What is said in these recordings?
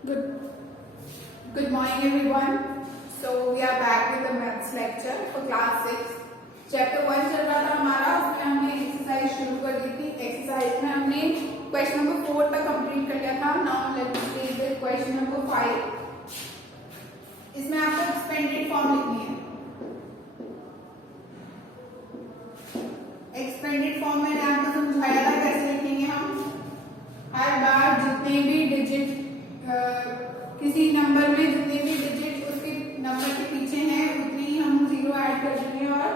Good, good morning everyone. So we are back with the maths lecture for class 6. Chapter 1 चल रहा था हमारा, उसमें हमने एक्सरसाइज शुरू कर दी थी. एक्सरसाइज में हमने क्वेश्चन नंबर 4 तक कंप्लीट कर लिया था. Now let's see the question number 5. इसमें आपको एक्सपेंडेड फॉर्म लिखनी है. एक्सपेंडेड फॉर्म मैंने आपको समझाया था कैसे लिखेंगे हम. हर बार जितने भी डिजिट किसी नंबर में जितने भी डिजिट उसके नंबर के पीछे हैं उतनी ही हम जीरो ऐड कर देंगे और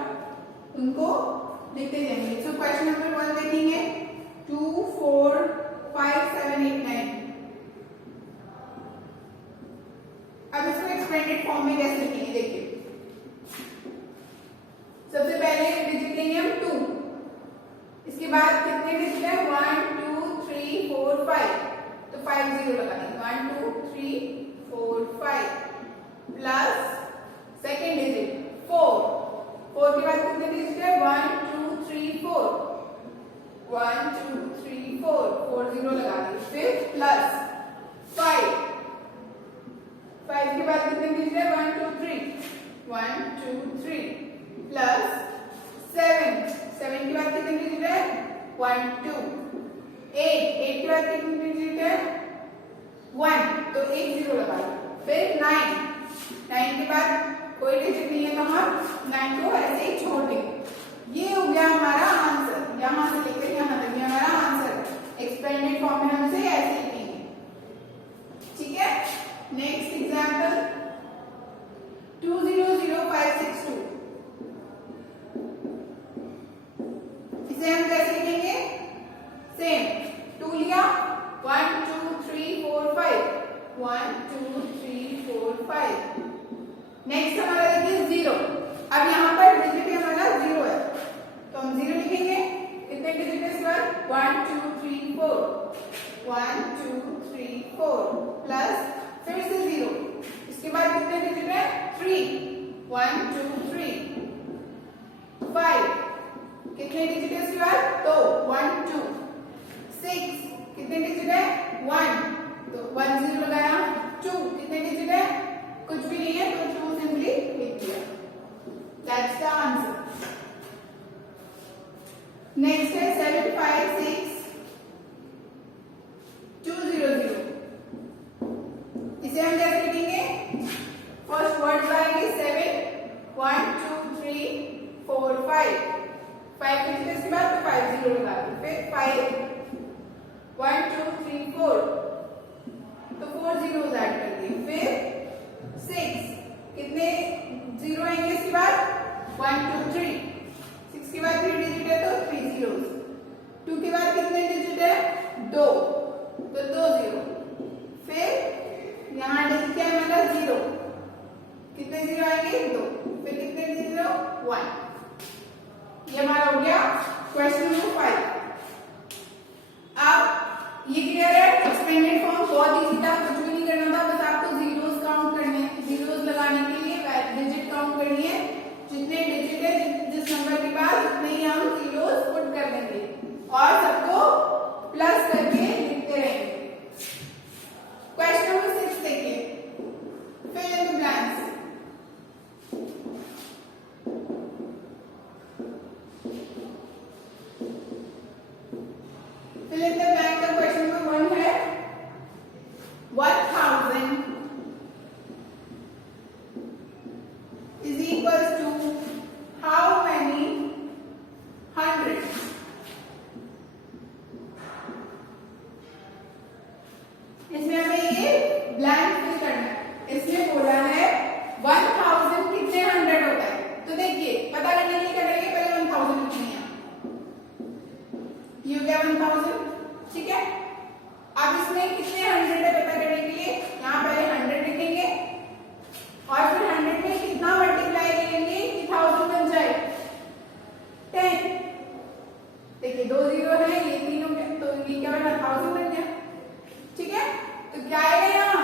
उनको लिखते जाएंगे. सो क्वेश्चन नंबर 1 देखेंगे. 2 4 5 7 8 9. अब इसको एक्सपेंडेड फॉर्म में कैसे लिखेंगे देखिए. सबसे पहले डिजिट लेंगे हम 2. इसके बाद कितने डिजिट है 1 2 3 4 5. तो 5 जीरो लगा देंगे. 1 2 3 4 5 प्लस सेकेंड डिजिट 4. 4 के बाद कितने डिजिट है 1 2 3 4. 1 2 3 4 4 जीरो लगा देंगे. फिर प्लस 5. 5 के बाद कितने डिजिट है 1 2 3. 1 2 3 प्लस 7. 7 के बाद कितने डिजिट है 1 2. 8 के बाद कितने डिजिट है 1. तो 1 जीरो लगा दो. फिर 9 के बाद कोई डिजिट नहीं है तो हम 9 को ऐसे ही छोड़ देंगे. ये हो गया हमारा आंसर. यहां से लेकर यहां तक ये हमारा आंसर. एक्सपेंडेड फॉर्म में हम इसे ऐसे लिखेंगे. ठीक है. Next example 200562. इसे हम कैसे लिखेंगे. सेम 2 लिया 1 2 3 4 5. 1 2 3 4 5. नेक्स्ट हमारा देखिए 0. अब यहाँ पर डिजिट हमारा 0 है तो हम 0 लिखेंगे. कितने डिजिट है इस बार 1 2 3 4. 1 2 3 4 प्लस फिर से 0. इसके बाद कितने डिजिट है 3. 1 2 3 5. कितने डिजिट है इसके बाद तो 1 2 6. कितने डिजिट है 1 तो 1 जीरो लगाया. 2 कितने डिजिट है कुछ भी नहीं है तो 2 सिंपली लिख दिया. That's the answer. नेक्स्ट है 7 5 6 2 0 0. इसे हम कैसे लिखेंगे. फर्स्ट वर्ड्स आएंगे 7 1 2 3 4 5. 5 डिजिट के बाद 5 जीरो लगा दें. फिर 5 1 2 3 4 तो 4 जीरोस ऐड कर दिए. फिर 6 कितने जीरो आएंगे इसके बाद 1 2 3. 6 के बाद 3 डिजिट है तो 3 जीरोस. 2 के बाद कितने डिजिट है 2 तो 2 जीरो. फिर यहाँ डिजिट क्या है हमारा 0. कितने जीरो आएंगे 2. फिर कितने जीरो 1. ये हमारा हो गया क्वेश्चन नंबर 5. अब ये क्लियर है. एक्सपेंडेड फॉर्म बहुत इजी था. कुछ भी नहीं करना था. बस आपको जीरोस काउंट करने जीरोस लगाने के लिए डिजिट काउंट करनी है. जितने डिजिट है जिस नंबर के बाद उतने ही हम जीरोस पुट कर देंगे और सबको प्लस करके लिखते रहेंगे. क्वेश्चन नंबर 6 देखिए. Fill in the blanks. Fill in the blank का क्वेश्चन नंबर 1 है 1000 is equals to how many hundreds. इसमें हमें ये ब्लैंक फिल करना है. इसमें बोला है 1000 कितने 100 होता है. तो देखिए पता करने के लिए क्या करेंगे. पहले 1000 लिखनी है. ये हो गया 1000. ठीक है. अब इसमें कितने 100 है पता करने के लिए यहाँ पहले 100 लिखेंगे और फिर 100 में कितना मल्टीप्लाई करेंगे कि 1000 बन जाए 10. देखिए 2 जीरो है ये 3 हो गया तो ये क्या बना 1000 बन गया. ठीक है. तो क्या आएगा यहाँ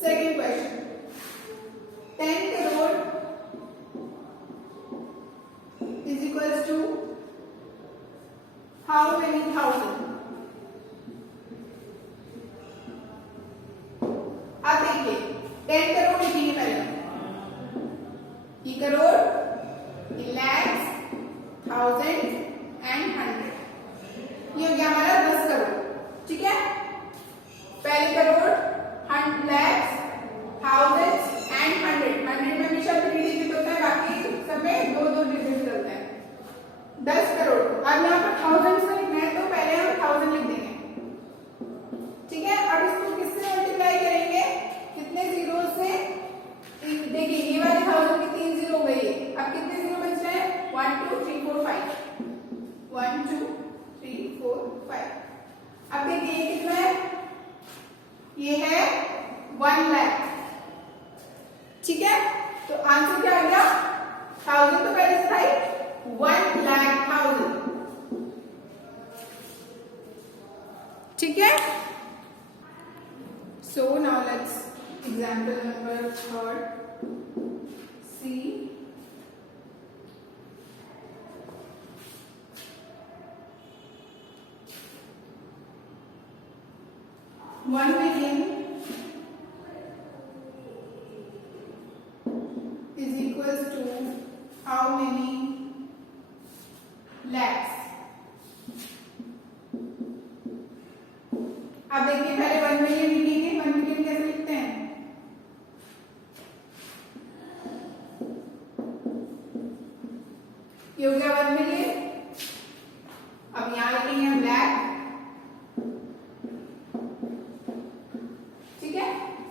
second question, 10 crore is equals to how many thousand? अब देखिए 10 करोड़ लिखेंगे पहले, ये करोड़, ये लैक्स, थाउजेंड एंड हंड्रेड, ये हो गया हमारा 10 करोड़। ठीक है, पहले crore, lakhs, thousands and hundred. Hundred में हमेशा 3 डिजिट होता है, बाकी सब में 2-2 डिजिट चलता है। 10 करोड़, अब यहाँ पर थाउजेंड्स में लिखना है तो पहले हम 1000 लिख देंगे। ठीक है, अब इसको किससे मल्टीप्लाई करेंगे, कितने जीरो से, देखिए ये वाले 1000 की 3 जीरो हो गई है, अब कितने जीरो बच रहे हैं, 1 2 3 4 5, 1 2 3 4 5। अब देखिए ये कितना है, ये है 1 लाख। ठीक है, तो आंसर क्या आ गया, 1000 तो पहले से था ही, 1,00,000। ठीक है, so now let's example number 3rd, see 1 million is equals to how many lakhs? अब देखिए पहले 1 मिलियन लिखेंगे, 1 मिलियन कैसे लिखते हैं, ये हो गया 1 मिलियन। अब यहां लिखेंगे हम लाख, ठीक है,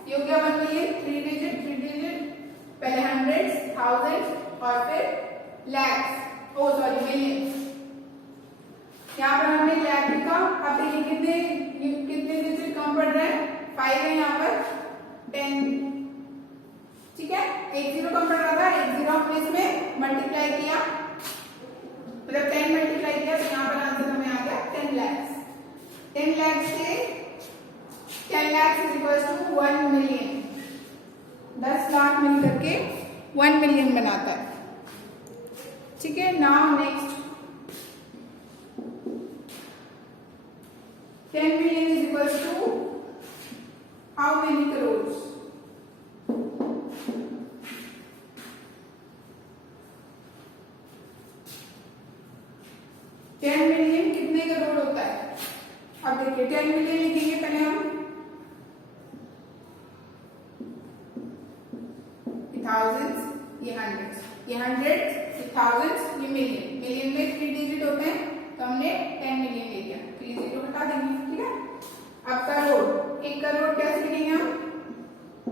ये हो गया 1 मिलियन, 3 डिजिट, पहले हंड्रेड्स, थाउजेंड्स और फिर लैक्स, ओ सॉरी मिलियन। यहाँ पर हमने लैख लिखा, अब देखिए कितने डिजिट कम पड़ रहे हैं, 5 है यहाँ पर, 10। ठीक है, एक जीरो कम पड़ रहा था, एक जीरो हमने इसमें मल्टीप्लाई किया, मतलब 10 मल्टीप्लाई किया, तो यहाँ पर आंसर हमें आ गया 10 lakhs। 10 lakhs से 10 lakhs is equal to 1 million, 10 lakh मिल करके 1 मिलियन बनाता है। ठीक है, now next 10 million is equals to how many crores? $10 million कितने करोड़ होता है? अब देखिए 10 million लिखेंगे पहले हम, thousands, ये hundreds, ये thousands, ये million। million में 3 डिजिट होते हैं, तो हमने 10 मिलियन ले लिया, 3 जीरो हटा देंगे। ठीक है, अब करोड़, एक करोड़ कैसे लिखेंगे हम,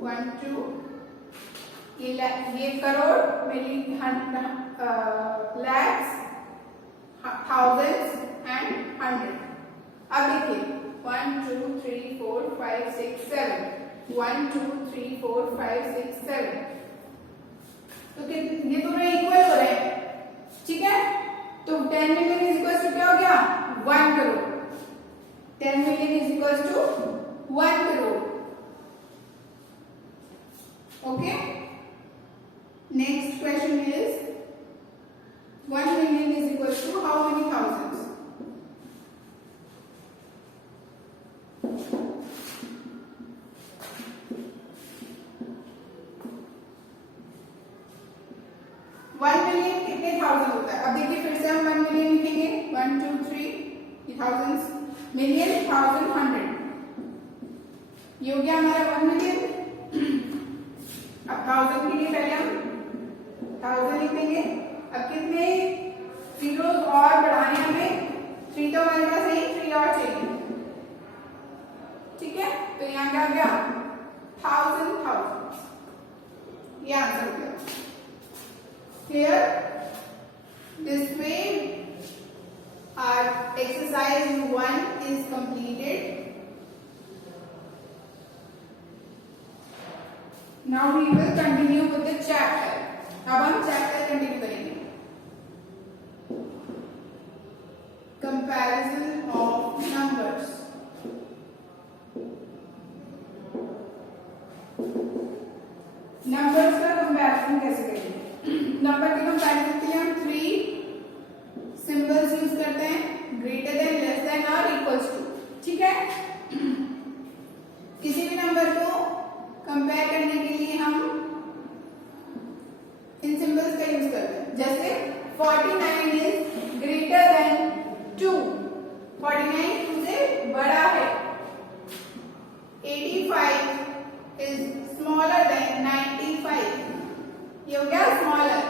1 2, ये crore, million, lakhs, thousands and hundred. अब देखिए 1 2 3 4 5 6 7, 1 2 3 4 5 6 7, तो ये दोनों इक्वल हो रहे हैं। ठीक है, तो 10 मिलियन इज इक्वल टू क्या हो गया, 1 crore. 10 million is equal to 1 crore. Okay, next question is 1 million is equal to how many thousands? कितने थाउजेंड होता है? अब देखिए फिर से हम 1 मिलियन लिखेंगे, 1 2 3, थाउजेंड्स, मिलियन, थाउजेंड, हंड्रेड, ये हो गया हमारा 1 मिलियन। अब थाउजेंड के लिए पहले हम 1000 लिख देंगे। अब कितने जीरो और बढ़ाने हमें, 3 तो हमारे पास है, 3 और चाहिए। ठीक है, तो यहाँ क्या आ गया, 1000, ये आंसर हो गया। Here, this way, our exercise 1 is completed. Now we will continue with the chapter. अब हम chapter continue करेंगे। Comparison of numbers. नंबर्स का कंपैरिजन कैसे करेंगे? नंबर की कंपैरिजन के लिए हम 3 सिंबल्स यूज करते हैं, ग्रेटर देन, लेस देन और इक्वल्स टू। ठीक है, किसी भी नंबर को कंपेयर करने के लिए हम इन सिंबल्स का यूज करते हैं। जैसे 49 इज ग्रेटर देन 2, 49 2 से बड़ा है। 85 इज स्मॉलर देन 95, ये हो गया स्मॉलर।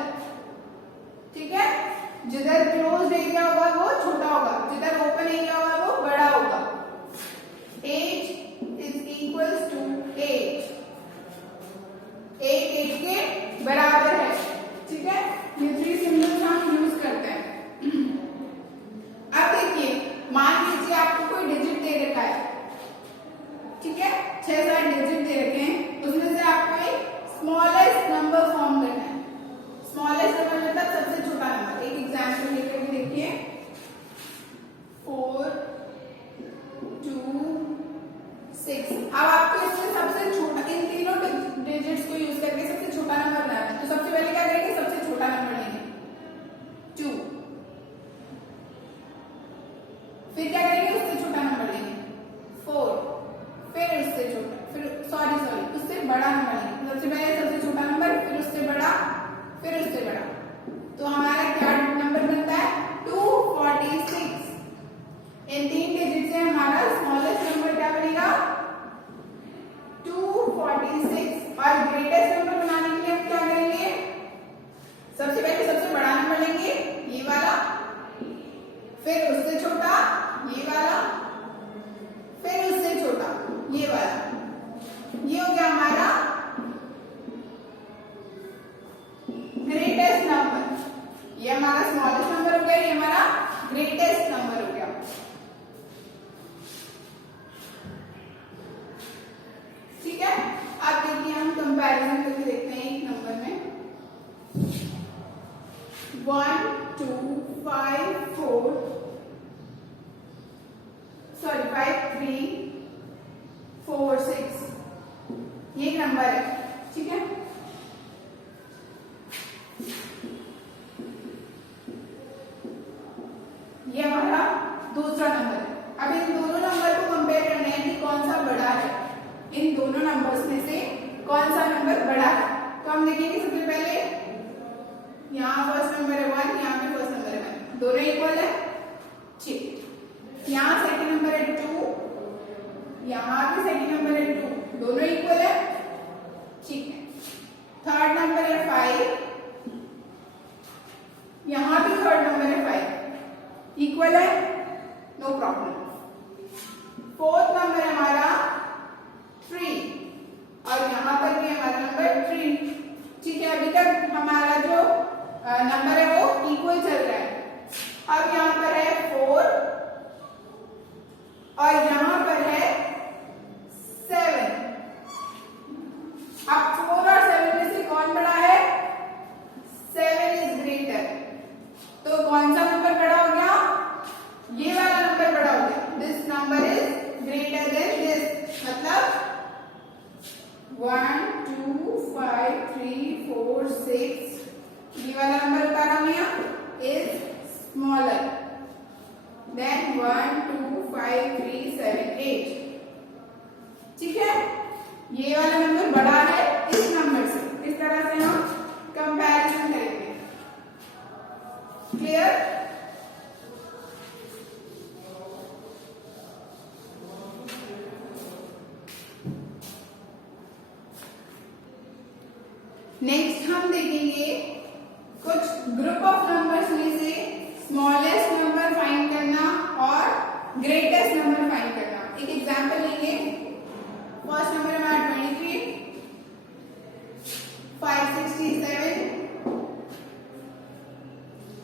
ठीक है, जिधर क्लोज्ड एरिया होगा वो छोटा होगा, जिधर ओपन एरिया होगा वो बड़ा होगा। 8 इज इक्वल्स टू 8, 8 के बराबर है। ठीक है, ये 3 सिंबल्स हम यूज करते हैं। अब देखिए, मान लीजिए आपको कोई डिजिट दे रखा है। ठीक है, 6-7 डिजिट दे रखे हैं, उसमें से आपको एक स्मॉलेस्ट नंबर फॉर्म करना है। स्मॉलेस्ट नंबर मतलब सबसे छोटा नंबर। एक एग्जांपल लेकर के देखिए, 4 2 6। अब आपको इसमें सबसे छोटा, इन तीनों डिजिट्स को यूज करके सबसे छोटा नंबर बनाना है। तो सबसे पहले क्या करेंगे, सबसे छोटा नंबर लेंगे 2, फिर क्या करेंगे, उससे छोटा नंबर लेंगे 4, फिर उससे छोटा, फिर उससे बड़ा नंबर लेंगे। सबसे पहले सबसे छोटा नंबर, फिर उससे बड़ा, फिर उससे बड़ा। तो हमारा क्या नंबर बनता है, 246। इन 3 डिजिट से हमारा स्मॉलेस्ट नंबर क्या बनेगा, 246। और ग्रेटेस्ट नंबर बनाने के लिए हम क्या करेंगे, सबसे पहले सबसे बड़ा नंबर लेंगे, ये वाला, फिर उससे छोटा, ये वाला, फिर उससे छोटा, ये वाला। ये हो गया हमारा ग्रेटेस्ट नंबर। ये हमारा स्मॉलेस्ट नंबर हो गया, ये हमारा ग्रेटेस्ट नंबर हो गया। ठीक है, अब देखिए हम कंपैरिजन करके देखते हैं एक नंबर में। 1 2 5 4 5 3 4 6, ये नंबर है। ठीक है, ये हमारा दूसरा नंबर है। अब इन दोनों नंबर को कंपेयर करना है कि कौन सा बड़ा है। इन दोनों नंबर्स में से कौन सा नंबर बड़ा है, तो हम देखेंगे सबसे पहले यहाँ फर्स्ट नंबर है 1, यहाँ पे फर्स्ट नंबर है 1, दोनों इक्वल है। ठीक, यहाँ सेकंड नंबर है 2, यहाँ भी सेकंड नंबर है 2, दोनों इक्वल है। ठीक है, थर्ड नंबर है 5, यहाँ भी थर्ड नंबर है 5, इक्वल है, नो प्रॉब्लम। फोर्थ नंबर है हमारा 3, और यहाँ पर भी हमारा नंबर 3। ठीक है, अभी तक हमारा जो नंबर है वो इक्वल चल रहा है। अब यहाँ पर है 4 और यहाँ पर है 7। अब 4 और 7 में से कौन बड़ा है, 7 इज ग्रेटर। तो कौन सा नंबर बड़ा हो गया, ये वाला नंबर बड़ा हो गया। This number is greater than this, मतलब 1 2 5 3 4 6, ये वाला नंबर बता रहा हूं यहाँ, इज स्मॉलर देन 1 2 5 3 7 8। ठीक है, ये वाला नंबर बड़ा है इस नंबर से। इस तरह से हम कंपैरिजन करेंगे। क्लियर? नेक्स्ट हम देखेंगे कुछ ग्रुप ऑफ नंबर्स में से स्मॉलेस्ट नंबर फाइंड करना और ग्रेटेस्ट नंबर फाइंड करना। एक एग्जांपल लेंगे। फर्स्ट नंबर हमारा 23, 567,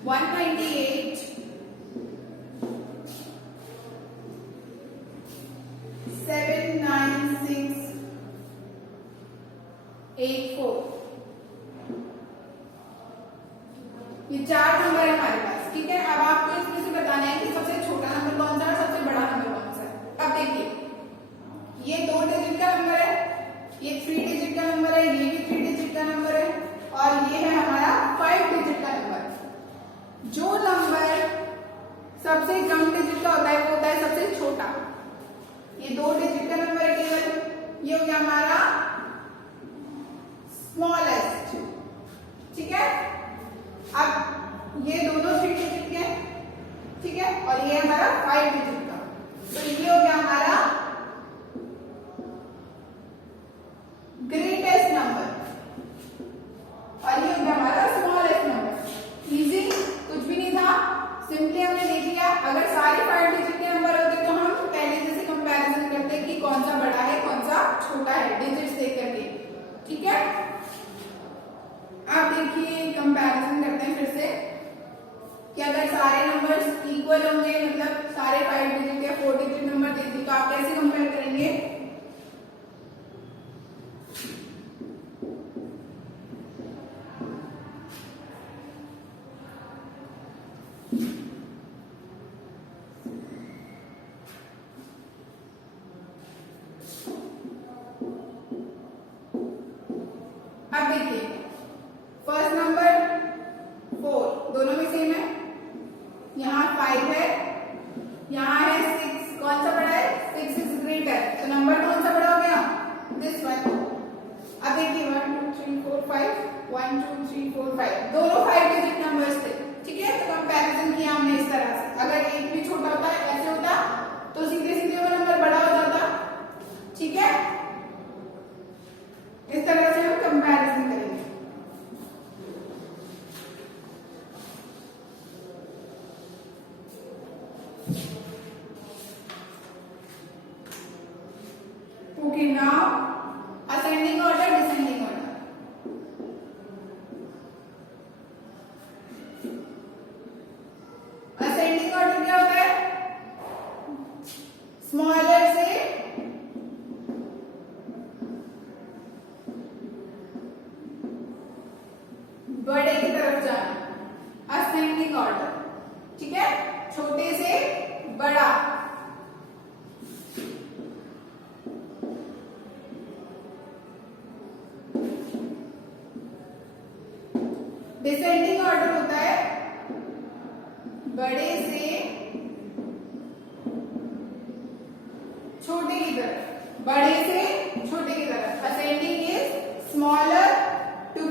128, 796, 84। ये 4 नंबर है हमारे पास। ठीक है, अब आपको इसमें से बताना है कि सबसे छोटा नंबर कौन सा है और सबसे बड़ा नंबर कौन सा है। अब देखिए, ये 2 डिजिट का नंबर है, ये 3 डिजिट स्मॉलेस्ट, ठीक है। अब ये दोनों 3 डिजिट के, ठीक है, और ये हमारा 5 डिजिट का, तो ये हो गया हमारा ग्रेटेस्ट नंबर और ये हो गया हमारा स्मॉलेस्ट नंबर। इजी, कुछ भी नहीं था, सिंपली हमने देख लिया। अगर सारे 5 डिजिट के नंबर होते तो हम पहले जैसे कंपैरिजन करते कि कौन सा बड़ा है कौन सा छोटा है, डिजिट्स देख करके, ठीक है। अब देखिए कंपैरिजन करते हैं फिर से कि अगर सारे नंबर्स इक्वल होंगे, मतलब सारे 5 डिजिट या 4 डिजिट नंबर दे दी तो आप कैसे कंपेयर करेंगे। अब देखिए फर्स्ट नंबर 4 दोनों में सेम है, यहाँ 5 है, यहाँ है 6, कौन सा बड़ा है, 6 इज ग्रेटर, तो नंबर कौन सा बड़ा हो गया, दिस वन। अब देखिए 1 2 3 4 5, 1 2 3 4 5 दोनों 5 डिजिट नंबर्स थे, ठीक है। तो कंपैरिजन किया हमने इस तरह से, अगर एक भी छोटा होता है ऐसे होता तो सीधे सीधे वो नंबर बड़ा हो जाता, ठीक है। इस तरह से हम कंपैरिजन करेंगे। Okay, now ascending order, descending order. Ascending order क्या होता है, स्मॉलर से बड़े की तरफ जाना, असेंडिंग ऑर्डर, ठीक है, छोटे से बड़ा। डिसेंडिंग ऑर्डर होता है बड़े से छोटे की तरफ, बड़े से छोटे की तरफ। Ascending is smaller to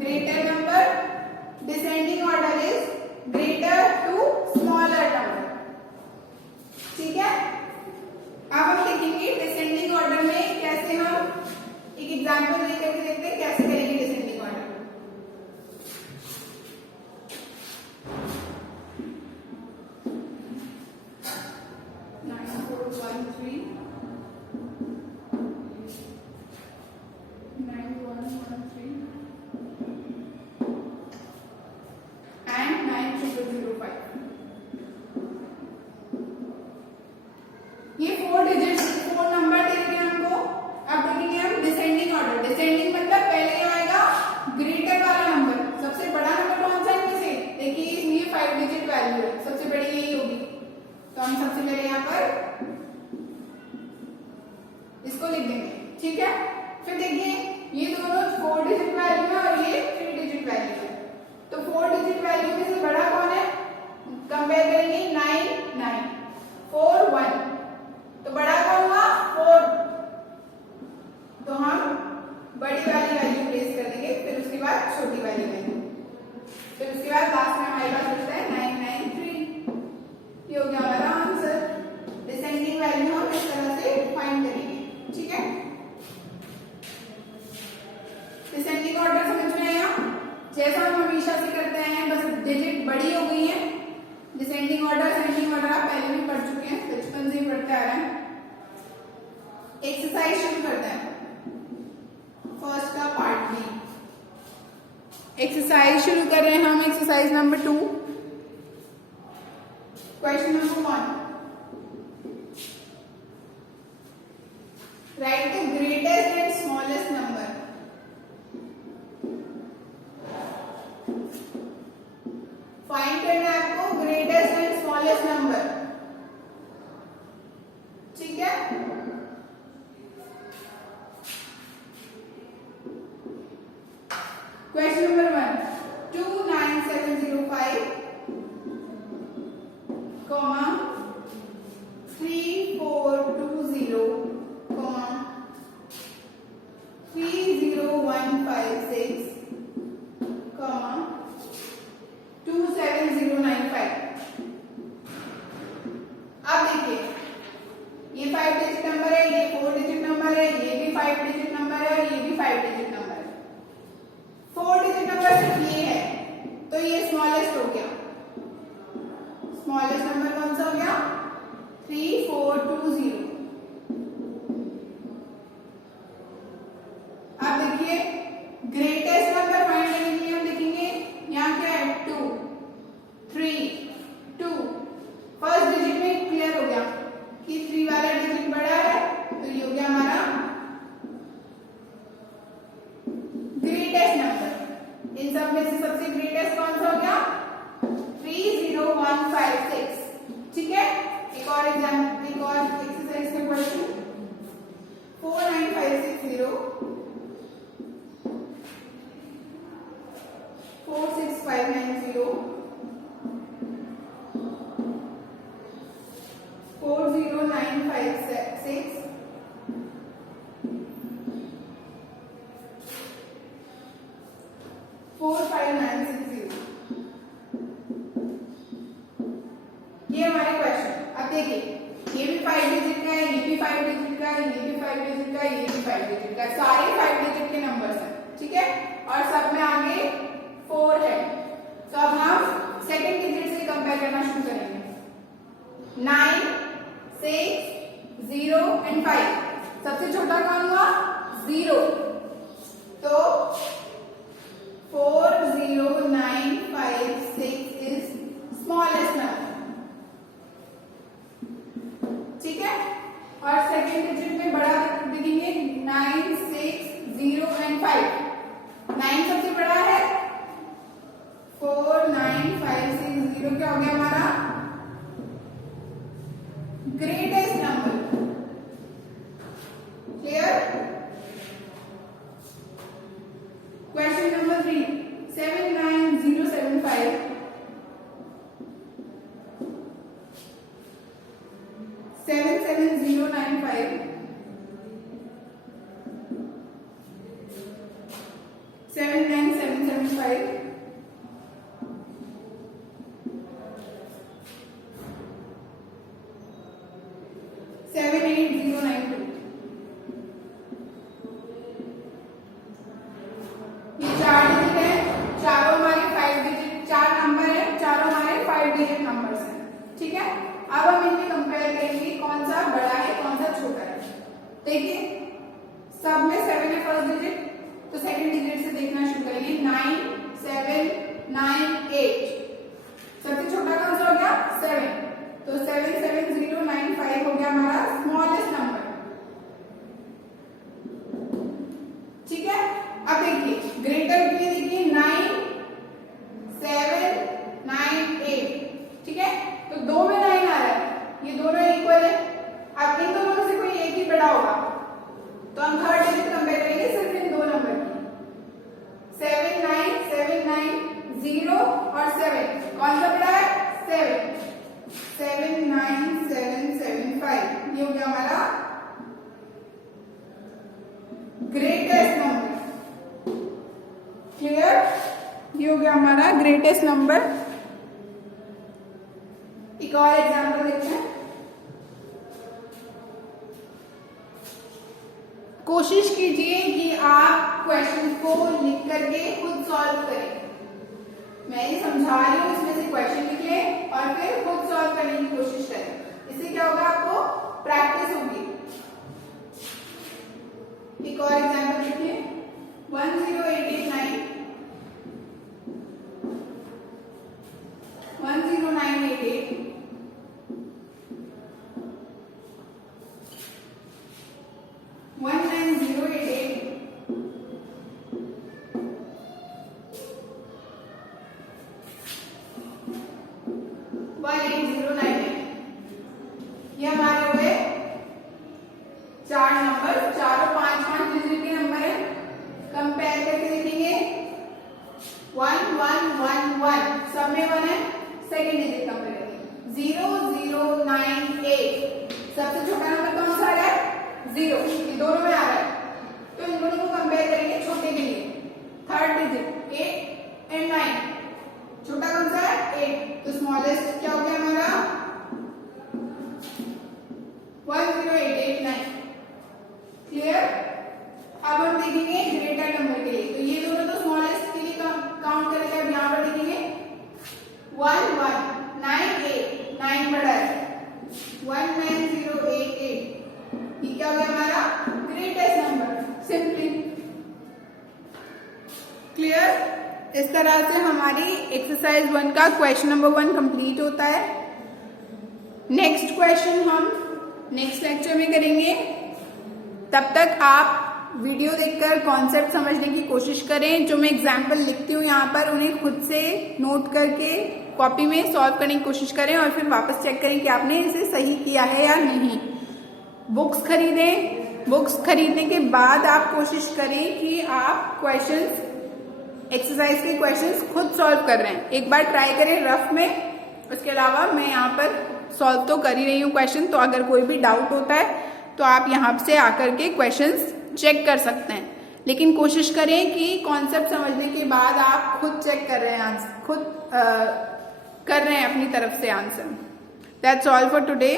greater number, descending order is greater to smaller number, ठीक है। अब हम देखेंगे डिसेंडिंग ऑर्डर में कैसे, हम एक एग्जांपल लेकर के देखते हैं कैसे करेंगे डिसेंडिंग ऑर्डर। ये 4 डिजिट 4 नंबर दे रखे हैं हमको। अब देखेंगे हम डिसेंडिंग ऑर्डर। डिसेंडिंग मतलब पहले आएगा ग्रेटर वाला नंबर, सबसे बड़ा नंबर कौन सा है इनमें से, देखिए इसमें 5 डिजिट वैल्यू है, सबसे बड़ी यही होगी, तो हम सबसे पहले यहाँ पर इसको लिख देंगे, ठीक है। फिर देखिए ये दोनों 4 डिजिट वैल्यू है और ये 3 डिजिट वैल्यू है, तो 4 डिजिट वैल्यू में से बड़ा कौन है, कंपेयर करेंगे 9 9 4 1, तो बड़ा कौन हुआ 4, तो हम बड़ी वाली वैल्यू प्लेस कर देंगे, फिर उसके बाद छोटी वाली वैल्यू, फिर उसके बाद लास्ट में हमारे पास बचता है 993। ये हो गया हमारा आंसर। डिसेंडिंग वैल्यू हम इस तरह से फाइंड करेंगे, ठीक है। डिसेंडिंग ऑर्डर समझ में आया, जैसा हम हमेशा से करते हैं, बस डिजिट बड़ी हो गई है। डिसेंडिंग ऑर्डर असेंडिंग ऑर्डर आप पहले भी पढ़ चुके हैं, बचपन से ही पढ़ते आ रहे हैं। एक्सरसाइज शुरू करते हैं, फर्स्ट का पार्ट बी। एक्सरसाइज शुरू कर रहे हैं हम, exercise number 2, question number 1। Right the greatest and smallest number. Find करना है आपको ग्रेटेस्ट एंड स्मॉलेस्ट नंबर, ठीक है। क्वेश्चन नंबर 1, 29705, 3420, 3015 सब में से सबसे ग्रेटेस्ट कौन सा हो गया? 30156। ठीक है, एक और एग्जाम्पल, एक और एक्सरसाइज का क्वेश्चन 49560 46590 40956 45960। ये हमारे क्वेश्चन। अब देखिए, ये भी 5 डिजिट का है, ये भी 5 डिजिट का है, ये भी 5 डिजिट का है, ये भी 5 डिजिट का है, सारे 5 डिजिट के नंबर्स हैं। ठीक है, और सब में आगे 4 है। तो अब हम सेकंड डिजिट से कंपेयर करना शुरू करेंगे। 9, 6, 0 एंड 5। सबसे छोटा कौन हुआ? 0। तो 40956 इज स्मॉलेस्ट नंबर। ठीक है, और सेकंड डिजिट में बड़ा दिखेंगे 9, 6, 0 एंड 5। 9 सबसे बड़ा है, 49560 क्या हो गया हमारा? Greatest number. Clear? Question number 3 79075 77095 79775 78092। ये 4 डिजिट है, चारों हमारे 5 डिजिट, 4 नंबर है, चारों हमारे 5 डिजिट नंबर्स हैं। ठीक है, अब हम इनमें कंपेयर करेंगे कौन सा बड़ा है कौन सा छोटा है। देखिए, सब में 7 है फर्स्ट डिजिट, तो सेकंड डिजिट से देखना शुरू करेंगे। 9, 7, 9, 8। सबसे छोटा कौन सा हो गया? 7। तो 77095 हो गया हमारा स्मॉलेस्ट नंबर। ठीक है, अब देखिए ग्रेटर के लिए देखिए 9, 7, 9, 8। ठीक है, तो 2 में 9 आ रहा है, ये दोनों इक्वल है। अब इन दोनों में से कोई एक ही बड़ा होगा, तो हम थर्ड डिजिट कंपेयर करेंगे सिर्फ इन दो नंबर की। 79790 और 7 कौन सा बड़ा है? 7। 79775 ये हो गया हमारा ग्रेटेस्ट नंबर। क्लियर? ये हो गया हमारा ग्रेटेस्ट नंबर। एक और एग्जांपल देखते हैं। कोशिश कीजिए कि आप क्वेश्चन को लिख करके खुद सॉल्व करें। मैं ये समझा रही हूँ, इसमें से क्वेश्चन लिख लें और फिर खुद सॉल्व करने की कोशिश करें। इससे क्या होगा? आपको प्रैक्टिस होगी। एक और एग्जांपल देखिए 10889 10988 19088 18098। ये हमारे हुए 4 नंबर, चारों 5 डिजिट के नंबर है। कंपेयर करके देखेंगे 1111 सब में 1 है, सेकेंड डिजिट कंपेयर करेंगे 0098 सबसे छोटा नंबर कौन सा आ रहा है? 0, ये दोनों में आ रहा है, तो इन दोनों को कंपेयर करेंगे छोटे के लिए। थर्ड डिजिट 8 एंड 9, छोटा कौन सा है? 8, तो स्मॉलेस्ट क्या हो गया हमारा? 10889। क्लियर? अब हम देखेंगे ग्रेटर नंबर के लिए, तो ये दोनों तो स्मॉलेस्ट के लिए काउंट करके अब यहाँ पर देखेंगे 11988 9 बड़ा है 19088 ये क्या हो गया हमारा? Greatest number simply. क्लियर? इस तरह से हमारी एक्सरसाइज 1 का क्वेश्चन नंबर 1 कंप्लीट होता है। नेक्स्ट क्वेश्चन हम नेक्स्ट लेक्चर में करेंगे। तब तक आप वीडियो देखकर लेकर कॉन्सेप्ट समझने की कोशिश करें। जो मैं एग्जाम्पल लिखती हूँ यहाँ पर उन्हें खुद से नोट करके कॉपी में सॉल्व करने की कोशिश करें और फिर वापस चेक करें कि आपने इसे सही किया है या नहीं। बुक्स खरीदें। बुक्स खरीदने के बाद आप कोशिश करें कि आप क्वेश्चंस, एक्सरसाइज के क्वेश्चंस खुद सॉल्व कर रहे हैं। एक बार ट्राई करें रफ में। उसके अलावा मैं यहाँ पर सॉल्व तो कर ही रही हूँ क्वेश्चन, तो अगर कोई भी डाउट होता है तो आप यहाँ से आकर के क्वेश्चंस चेक कर सकते हैं। लेकिन कोशिश करें कि कॉन्सेप्ट समझने के बाद आप खुद चेक कर रहे हैं आंसर, खुद कर रहे हैं अपनी तरफ से answer. That's all for today.